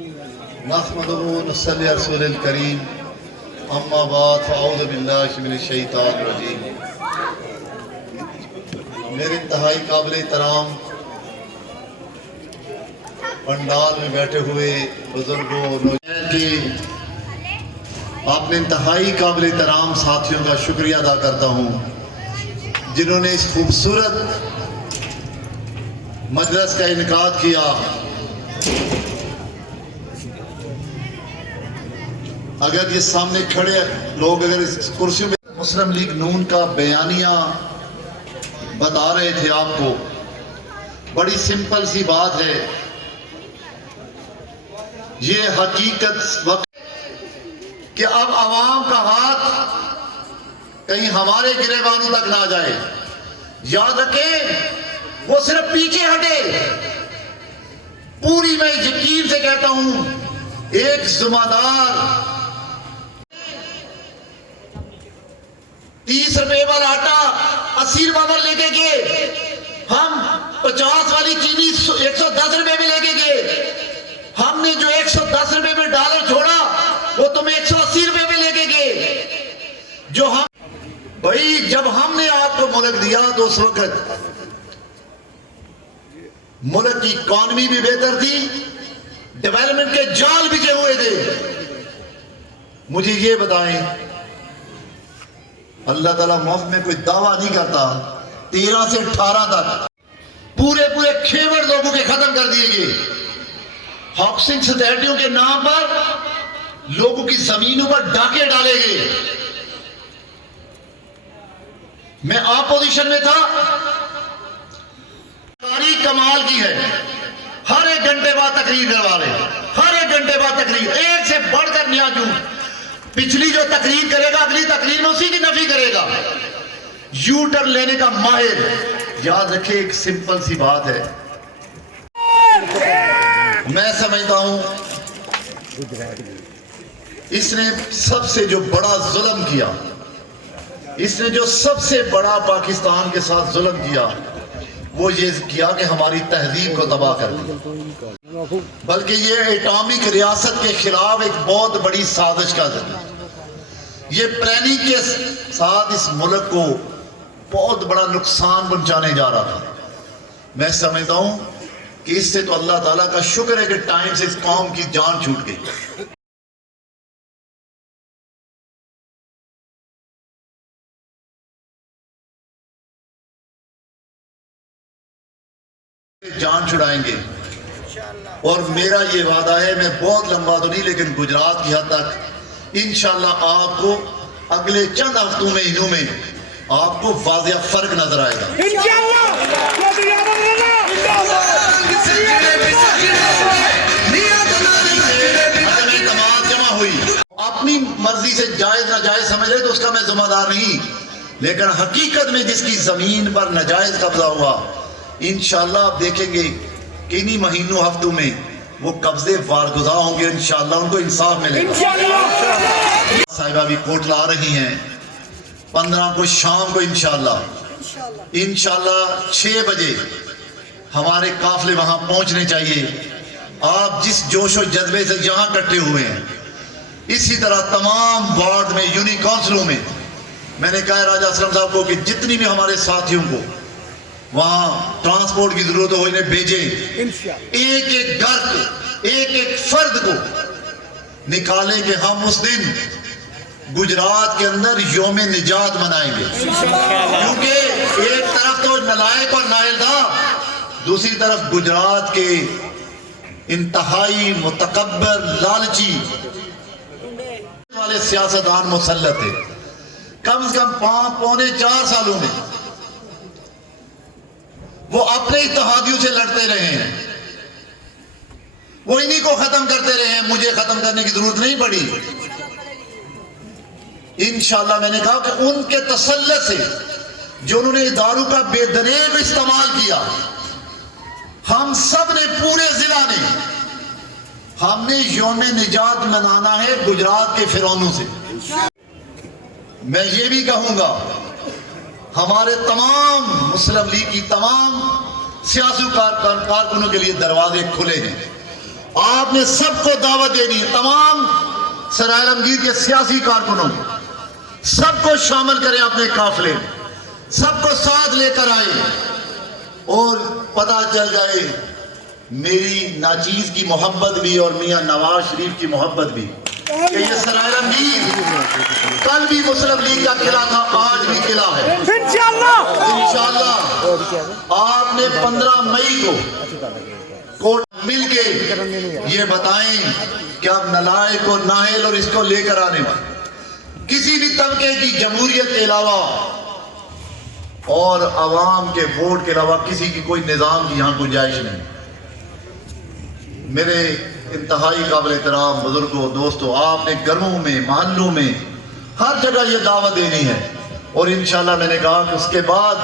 نحمده ونصلي على رسول الكريم اما بعد فاعوذ باللہ من الشیطان الرجیم۔ میرے انتہائی قابل احترام پنڈال میں بیٹھے ہوئے بزرگوں، نوجوانوں، آپ نے انتہائی قابل احترام ساتھیوں کا شکریہ ادا کرتا ہوں جنہوں نے اس خوبصورت مجلس کا انعقاد کیا۔ اگر یہ سامنے کھڑے لوگ اگر اس کرسیوں میں مسلم لیگ نون کا بیانیہ بتا رہے تھے آپ کو، بڑی سمپل سی بات ہے، یہ حقیقت وقت کہ اب عوام کا ہاتھ کہیں ہمارے گریبانوں تک نہ جائے۔ یاد رکھیں وہ صرف پیچھے ہٹے۔ پوری میں یقین سے کہتا ہوں ایک ذمہ دار 30 روپے والا آٹا 80 روپے پر لے کے گئے، ہم 50 والی چینی 110 روپے میں لے کے گئے، ہم نے جو 110 روپے میں ڈالر چھوڑا وہ تمہیں 180 روپے میں لے کے گئے۔ جو ہم بھائی جب ہم نے آپ کو ملک دیا تو اس وقت ملک کی اکانومی بھی بہتر تھی، ڈیولپمنٹ کے جال بچھے ہوئے تھے۔ مجھے یہ بتائیں، اللہ تعالیٰ مفت میں کوئی دعویٰ نہیں کرتا، 13 سے 18 تک پورے کھیوڑ لوگوں کے ختم کر دیے گئے۔ ہاؤسنگ سوسائٹیوں کے نام پر لوگوں کی زمینوں پر ڈاکے ڈالے گئے۔ میں اپوزیشن میں تھا، تاریخ کمال کی ہے، ہر ایک گھنٹے بعد تقریر کروا رہے، ہر ایک گھنٹے بعد تقریر، ایک سے بڑھ کر نیا جھوٹ۔ پچھلی جو تقریر کرے گا اگلی تقریر میں اسی کی نفی کرے گا، یو ٹرن لینے کا ماہر۔ یاد رکھیں ایک سمپل سی بات ہے، میں سمجھتا ہوں اس نے سب سے جو بڑا ظلم کیا، اس نے جو سب سے بڑا پاکستان کے ساتھ ظلم کیا وہ یہ کیا کہ ہماری تہذیب کو تباہ کر دیا، بلکہ یہ اٹامک ریاست کے خلاف ایک بہت بڑی سازش کا ذریعہ، یہ پلاننگ کے ساتھ اس ملک کو بہت بڑا نقصان پہنچانے جا رہا تھا۔ میں سمجھتا ہوں کہ اس سے تو اللہ تعالیٰ کا شکر ہے کہ ٹائم سے اس قوم کی جان چھوٹ گئی، جان چھڑائیں گے۔ اور میرا یہ وعدہ ہے، میں بہت لمبا تو نہیں لیکن گجرات کی حد تک انشاءاللہ آپ کو اگلے چند ہفتوں میں انہوں میں آپ کو واضح فرق نظر آئے گا جمع ہوئی۔ اپنی مرضی سے جائز ناجائز سمجھ رہے تو اس کا میں ذمہ دار نہیں، لیکن حقیقت میں جس کی زمین پر ناجائز قبضہ ہوا، انشاءاللہ آپ دیکھیں گے کہ انہی مہینوں ہفتوں میں وہ قبضے وارگزا ہوں گے، انشاءاللہ ان کو انصاف ملے گا۔ صاحبہ بھی کوٹلہ آ رہی ہیں 15 کو شام کو انشاءاللہ 6 بجے ہمارے قافلے وہاں پہنچنے چاہیے۔ آپ جس جوش و جذبے سے یہاں کٹے ہوئے ہیں، اسی طرح تمام وارڈ میں، یونی کونسلوں میں، میں نے کہا راجہ اسلم صاحب کو کہ جتنی بھی ہمارے ساتھیوں کو وہاں ٹرانسپورٹ کی ضرورت ہو انہیں بھیجیں، ایک ایک گھر کو، ایک ایک فرد کو نکالیں کہ ہم اس دن گجرات کے اندر یوم نجات منائیں گے، کیونکہ ایک طرف تو نالائق اور نائل تھا، دوسری طرف گجرات کے انتہائی متکبر لالچی والے سیاستدان مسلط تھے۔ کم از کم 3.25 سالوں میں وہ اپنے اتحادیوں سے لڑتے رہے ہیں، وہ انہی کو ختم کرتے رہے ہیں، مجھے ختم کرنے کی ضرورت نہیں پڑی۔ انشاءاللہ میں نے کہا کہ ان کے تسلط سے جو انہوں نے اداروں کا بے دریغ استعمال کیا، ہم سب نے پورے ضلع نے، ہم نے یوم نجات منانا ہے گجرات کے فرعونوں سے۔ میں یہ بھی کہوں گا ہمارے تمام مسلم لیگ کی تمام سیاسی کارکنوں کے لیے دروازے کھلے ہیں، آپ نے سب کو دعوت دینی ہے، تمام سرائے عالمگیر کے سیاسی کارکنوں سب کو شامل کریں اپنے قافلے، سب کو ساتھ لے کر آئے اور پتہ چل جائے میری ناچیز کی محبت بھی اور میاں نواز شریف کی محبت بھی، کہ یہ سرائے عالمگیر کل بھی مسلم لیگ کا قلعہ تھا، آج بھی قلعہ ہے انشاءاللہ۔ آپ نے 15 مئی کو کوٹ مل کے یہ بتائیں کہ اب نالائق و نااہل اور اس کو لے کر آنے والے کسی بھی طبقے کی جمہوریت کے علاوہ اور عوام کے ووٹ کے علاوہ کسی کی کوئی نظام کی یہاں گنجائش نہیں۔ میرے انتہائی قابل احترام بزرگوں دوستوں، آپ نے گھروں میں محلوں میں ہر جگہ یہ دعوت دینی ہے، اور انشاءاللہ میں نے کہا کہ اس کے بعد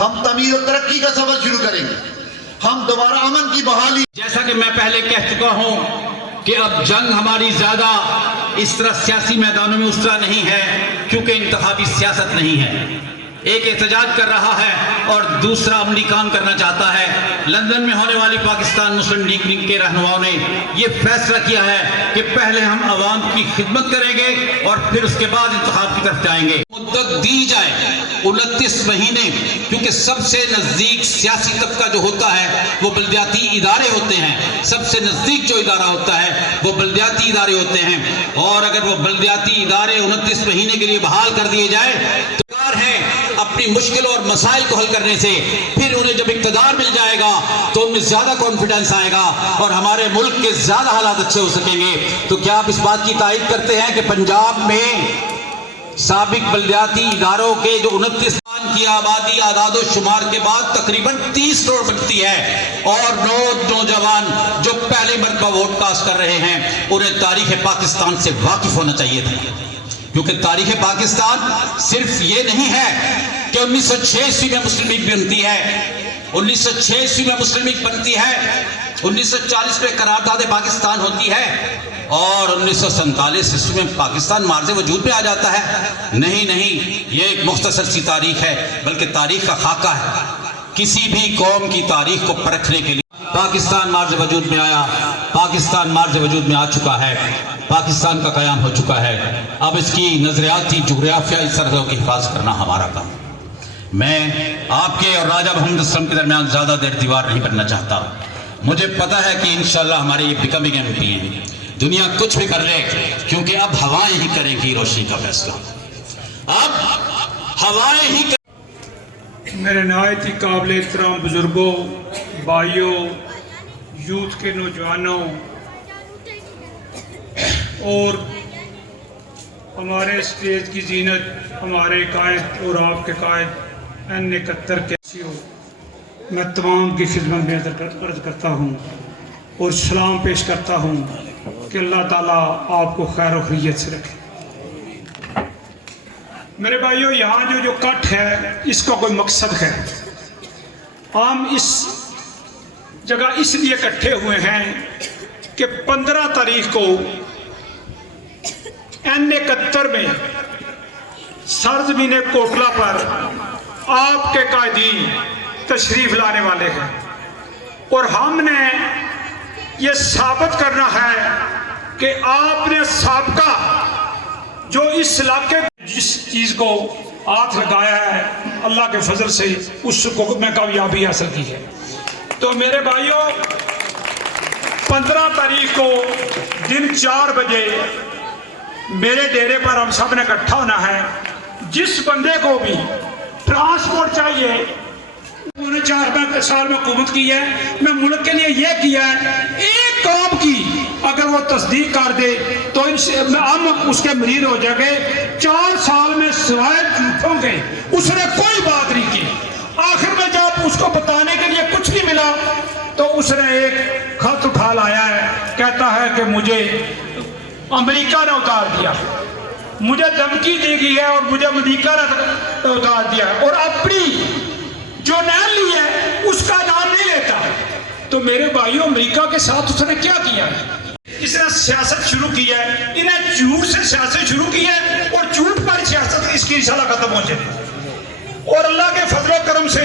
ہم تعمیر و ترقی کا سفر شروع کریں گے، ہم دوبارہ امن کی بحالی۔ جیسا کہ میں پہلے کہہ چکا ہوں کہ اب جنگ ہماری زیادہ اس طرح سیاسی میدانوں میں اس طرح نہیں ہے، کیونکہ انتخابی سیاست نہیں ہے۔ ایک احتجاج کر رہا ہے اور دوسرا عملی کام کرنا چاہتا ہے۔ لندن میں ہونے والی پاکستان مسلم لیگ کے رہنماؤں نے یہ فیصلہ کیا ہے کہ پہلے ہم عوام کی خدمت کریں گے اور پھر اس کے بعد انتخاب کی طرف جائیں گے۔ مدت دی جائے 29 مہینے، کیونکہ سب سے نزدیک سیاسی طبقہ جو ہوتا ہے وہ بلدیاتی ادارے ہوتے ہیں، سب سے نزدیک جو ادارہ ہوتا ہے وہ بلدیاتی ادارے ہوتے ہیں، اور اگر وہ بلدیاتی ادارے 29 مہینے کے لیے بحال کر دیے جائے تو ہے اپنی مشکلوں اور مسائل کو حل کرنے سے، پھر انہیں جب اقتدار مل جائے گا تو ان میں زیادہ کانفیڈنس آئے گا اور ہمارے ملک کے زیادہ حالات اچھے ہو سکیں گے۔ تو کیا آپ اس بات کی تائید کرتے ہیں کہ پنجاب میں سابق بلدیاتی اداروں کے جو 29 کی آبادی اعداد و شمار کے بعد تقریباً 30 کروڑ بنتی ہے، اور نوجوان جو پہلے مرتبہ ووٹ کاسٹ کر رہے ہیں انہیں تاریخ پاکستان سے واقف ہونا چاہیے تھا، کیونکہ تاریخ پاکستان صرف یہ نہیں ہے کہ 1906 عیسوی میں مسلم لیگ بنتی ہے، 1906 عیسوی میں مسلم لیگ بنتی ہے، 1940 میں قرارداد پاکستان ہوتی ہے، اور 1947 عیسوی میں پاکستان مارز وجود میں آ جاتا ہے۔ نہیں، یہ ایک مختصر سی تاریخ ہے، بلکہ تاریخ کا خاکہ ہے۔ کسی بھی قوم کی تاریخ کو پرکھنے کے لیے پاکستان مارز وجود میں آیا، پاکستان مارز وجود میں آ چکا ہے، پاکستان کا قیام ہو چکا ہے۔ اب اس کی نظریاتی جغرافیائی سرحدوں کی حفاظت کرنا ہمارا کام۔ میں آپ کے اور راجہ محمد اسلم کے درمیان زیادہ دیر دیوار نہیں بننا چاہتا۔ مجھے پتا ہے کہ انشاءاللہ ہمارے یہ بیکمنگ ایم پی ہیں، دنیا کچھ بھی کر لے، کیونکہ اب ہوائیں ہی کریں گی روشنی کا فیصلہ، اب ہوائیں ہی میرے نہایت ہی قابل احترام بزرگوں، بھائیوں، یوتھ کے نوجوانوں اور ہمارے اسٹیج کی زینت، ہمارے قائد اور آپ کے قائد N71 کے سیو، میں تمام کی خدمت میں عرض کرتا ہوں اور سلام پیش کرتا ہوں کہ اللہ تعالیٰ آپ کو خیر و خیریت سے رکھے۔ میرے بھائیوں، یہاں جو کٹ ہے اس کا کوئی مقصد ہے۔ ہم اس جگہ اس لیے اکٹھے ہوئے ہیں کہ 15 تاریخ کو N71 میں سرزمین کوٹلہ پر آپ کے قائدین تشریف لانے والے ہیں، اور ہم نے یہ ثابت کرنا ہے کہ آپ نے سابقہ جو اس علاقے جس چیز کو ہاتھ لگایا ہے اللہ کے فضل سے اس کو میں کامیابی حاصل کی ہے۔ تو میرے بھائیوں، 15 تاریخ کو دن 4 بجے میرے ڈیرے پر ہم سب نے اکٹھا ہونا ہے۔ جس بندے کو بھی ٹرانسپورٹ چاہیے، انہوں نے 4 سال میں حکومت کی ہے، میں ملک کے لیے یہ کیا ہے، ایک کام کی اگر وہ تصدیق کر دے تو ہم اس کے مرید ہو جائیں گے۔ 4 سال میں سوائے جھوٹوں کے اس نے کوئی بات نہیں کی۔ آخر میں جب اس کو بتانے کے لیے کچھ نہیں ملا تو اس نے ایک خط اٹھا لایا ہے، کہتا ہے کہ مجھے امریکہ نے اتار دیا، مجھے دھمکی دی گئی ہے اور مجھے امریکہ نے اتار دیا ہے، اور اپنی جو نام لی ہے اس کا نام نہیں لیتا۔ تو میرے بھائیوں، امریکہ کے ساتھ اس نے کیا کیا ہے؟ اس نے سیاست شروع کی ہے، انہیں جھوٹ سے سیاست شروع کی ہے اور جھوٹ پر سیاست اس کی انشاءاللہ ختم ہو جائے۔ اور اللہ کے فضل و کرم سے